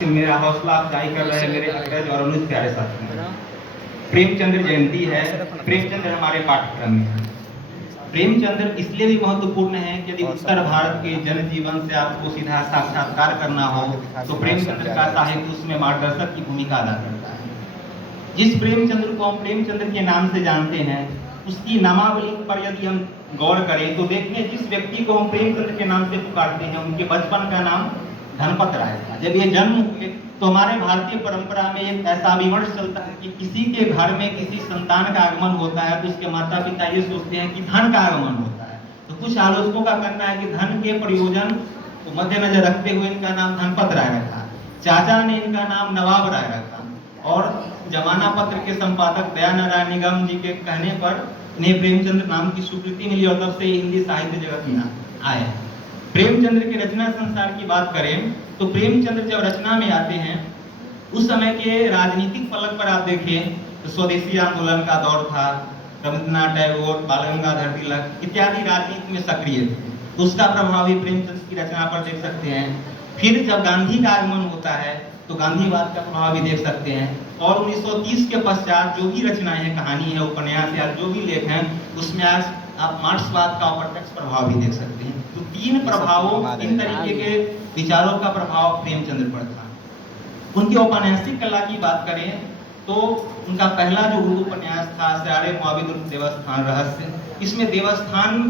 मेरा हौसला अफजाई कर रहे हैं मेरे अग्रज और अनुज प्यारे साथी। प्रेमचंद्र जयंती है। प्रेमचंद्र हमारे पाठ्यक्रम में है। प्रेमचंद्र इसलिए भी महत्वपूर्ण है कि यदि उत्तर भारत के जनजीवन से आपको सीधा साक्षात्कार करना हो तो प्रेमचंद्र का साहित्य उसमें मार्गदर्शक की भूमिका अदा करता है। जिस प्रेमचंद्र को हम प्रेमचंद्र के नाम से जानते हैं उसकी नामावली पर यदि हम गौर करें तो देखिए जिस व्यक्ति को हम प्रेमचंद्र के नाम से पुकारते हैं उनके बचपन का नाम धनपत राय था। जब ये जन्म हुए तो हमारे भारतीय परंपरा में एक ऐसा विमर्श चलता है कि किसी के घर में किसी संतान का आगमन होता है तो उसके माता पिता ये सोचते हैं कि धन का आगमन होता है। तो कुछ आलोचकों का कहना है कि धन के प्रयोजन को मद्देनजर रखते हुए इनका नाम धनपत राय रखा। चाचा ने इनका नाम नवाब राय रखा और जमाना पत्र के संपादक दयानारायण निगम जी के कहने पर इन्हें प्रेमचंद्र नाम की स्वीकृति मिली और तब से हिंदी साहित्य जगत में आए। प्रेमचंद्र के रचना संसार की बात करें तो प्रेमचंद्र जब रचना में आते हैं उस समय के राजनीतिक फलक पर आप देखें तो स्वदेशी आंदोलन का दौर था, रविंद्रनाथ टैगोर, बाल गंगाधर तिलक इत्यादि राजनीति में सक्रिय थे, तो उसका प्रभाव भी प्रेमचंद्र की रचना पर देख सकते हैं। फिर जब गांधी का आगमन होता है तो गांधीवाद का प्रभाव भी देख सकते हैं और 1930 के पश्चात जो भी रचनाएं हैं, कहानी है, उपन्यास या जो भी लेख हैं उसमें आज आप मार्क्सवाद का अप्रत्यक्ष प्रभाव भी देख सकते हैं। तो तीन तरीके के विचारों का प्रभाव प्रेमचंद्र पर था। उनकी औपन्यासिक कला की बात करें तो उनका पहला जो उर्दू उपन्यास था सयारे मुआविद देवस्थान रहस्य, इसमें देवस्थान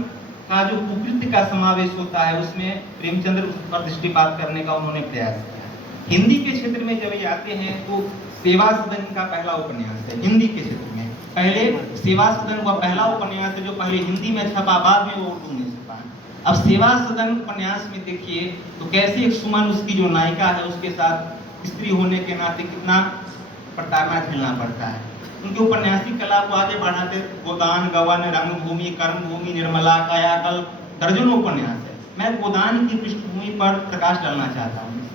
का जो कुकृत्य का समावेश होता है उसमें प्रेमचंद्र पर दृष्टिपात करने का उन्होंने प्रयास किया। हिंदी के क्षेत्र में जब ये आते हैं तो सेवा सदन का पहला उपन्यास है। हिंदी के क्षेत्र में पहले सेवा सदन का पहला उपन्यास है जो पहले हिंदी में छपा, बाद में वो उर्दू में छपा। अब सेवा सदन उपन्यास में देखिए तो कैसे एक सुमन उसकी जो नायिका है उसके साथ स्त्री होने के नाते कितना प्रताड़ना झेलना पड़ता है। उनकी उपन्यासिक कला को आगे बढ़ाते गोदान, गवन, रंगभूमि, कर्मभूमि, निर्मला, कायाकल्प दर्जनों उपन्यास है। मैं गोदान की पृष्ठभूमि पर प्रकाश डालना चाहता हूँ।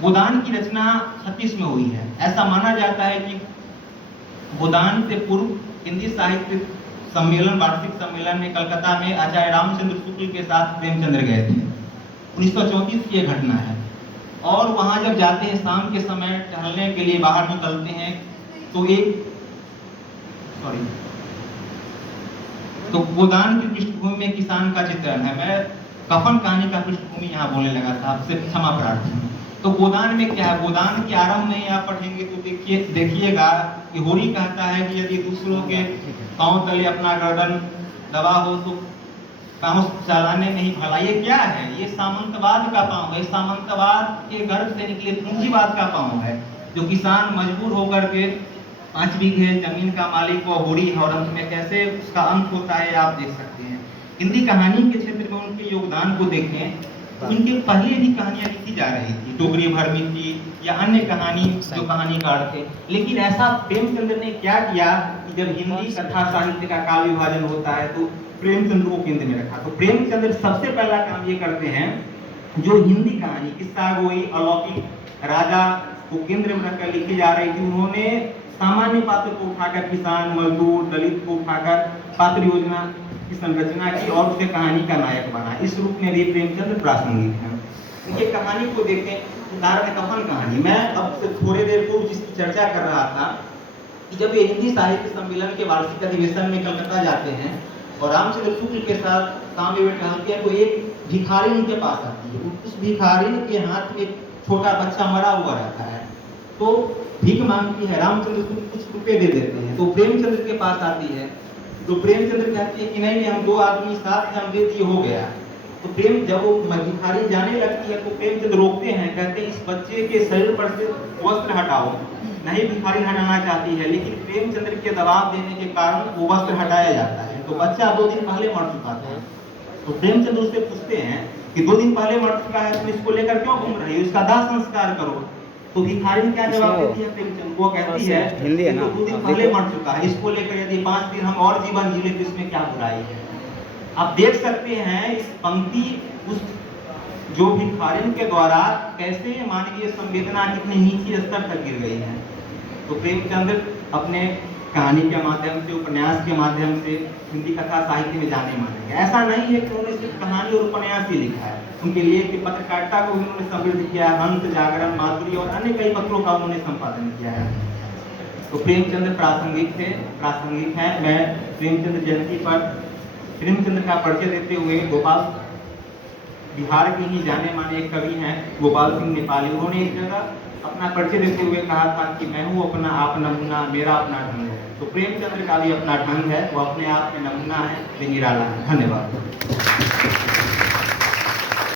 गोदान की रचना 36 में हुई है। ऐसा माना जाता है कि गोदान से पूर्व हिंदी साहित्य सम्मेलन, वार्षिक सम्मेलन में कलकत्ता में आचार्य रामचंद्र शुक्ल के साथ प्रेमचंद्र गए थे। 1934 की घटना है और वहां जब जाते हैं शाम के समय टहलने के लिए बाहर निकलते हैं तो गोदान की पृष्ठभूमि में किसान का चित्रण है। मैं कफन कहानी का पृष्ठभूमि यहाँ बोलने लगा था, आपसे क्षमा प्रार्थी हूँ। तो गोदान में क्या है, गोदान के आरंभ में आप पढ़ेंगे तो देखिएगा कि होरी कहता है कि यदि दूसरों के पांव तले अपना गर्दन दबा हो तो पांव चलाने नहीं भला। ये क्या है, ये सामंतवाद का पांव है। सामंतवाद के गर्भ से निकले पूंजीवाद का पांव है जो किसान मजबूर होकर के 5 बीघे जमीन का मालिक व होरी है और अंत में कैसे उसका अंत होता है आप देख सकते हैं। हिंदी कहानी के क्षेत्र में उनके योगदान को देखें तो उनके पहले भी कहानियां लिखी जा रही थी, टोकरी भर मिट्टी या अन्य कहानी जो कहानीकार थे। लेकिन ऐसा प्रेमचंद्र ने क्या किया कि जब हिंदी कथा साहित्य का काल विभाजन होता है तो प्रेमचंद्र को केंद्र में रखा। तो प्रेमचंद्र सबसे पहला काम ये करते हैं जो हिंदी कहानी किस्सा गोई अलौकिक राजा को केंद्र में रखकर लिखी जा रही थी, उन्होंने सामान्य पात्र को उठाकर किसान, मजदूर, दलित को उठाकर पात्र योजना की संरचना की और उसे कहानी का नायक बना। इस रूप में भी प्रेमचंद्र प्रासंगिक हैं। उनकी कहानी को देखें, उदाहरण कफन कहानी। मैं अब से थोड़ी देर पूर्व जिसकी चर्चा कर रहा था कि जब ये हिंदी साहित्य सम्मेलन के वार्षिक अधिवेशन में कलकत्ता जाते हैं और रामचंद्र शुक्ल के साथ शाम में टहलते हैं तो एक भिखारी उनके पास आती है। उस भिखारी के हाथ में छोटा बच्चा मरा हुआ रहता है तो भीख मांगती है। रामचंद्र शुक्ल कुछ रुपए दे देते हैं तो प्रेमचंद्र के पास आती है तो प्रेमचंद्र कहते हैं कि नहीं हम 2 आदमी साथ हैं, हम दे दिए हो गया। तो प्रेम जब वो भिखारी जाने लगती है तो प्रेमचंद्र रोकते हैं, कहते हैं इस बच्चे के शरीर पर से वस्त्र हटाओ। नहीं भिखारी हटाना चाहती है लेकिन प्रेमचंद्र के दबाव देने के कारण वो वस्त्र हटाया जाता है। तो बच्चा 2 दिन पहले मर चुका था। तो प्रेमचंद्र उससे पूछते हैं कि 2 दिन पहले मर चुका है तो इसको लेकर क्यों घूम रही हो, इसका दाह संस्कार करो। तो भिखारी क्या जवाब देती है प्रेमचंद्र को, कहती है तो 2 दिन पहले मर चुका है, इसको लेकर यदि 5 दिन हम और जीवन जी ले तो इसमें क्या बुराई है। आप देख सकते हैं इस पंक्ति उस जो भिखारी के द्वारा कैसे मानवीय संवेदना कितने नीचे स्तर तक गिर गई है। तो प्रेमचंद्र अपने कहानी के माध्यम से, उपन्यास के माध्यम से हिंदी कथा साहित्य में जाने माने गए। ऐसा नहीं है कि उन्होंने सिर्फ कहानी और उपन्यास ही लिखा है, उनके लिए कि पत्रकारिता को भी उन्होंने समृद्ध किया, हंस, जागरण, माधुरी और अन्य कई पत्रों का उन्होंने संपादन किया है। तो प्रेमचंद्र प्रासंगिक है। मैं प्रेमचंद्र जयंती पर प्रेमचंद्र का परिचय देते हुए बिहार के ही जाने माने एक कवि हैं गोपाल सिंह नेपाली, उन्होंने एक जगह अपना परिचय देते हुए कहा था कि मैं हूँ अपना आप नमूना, मेरा अपना ढंग है। तो प्रेमचंद्र का भी अपना ढंग है, वो अपने आप में नमूना है, निराला है। धन्यवाद।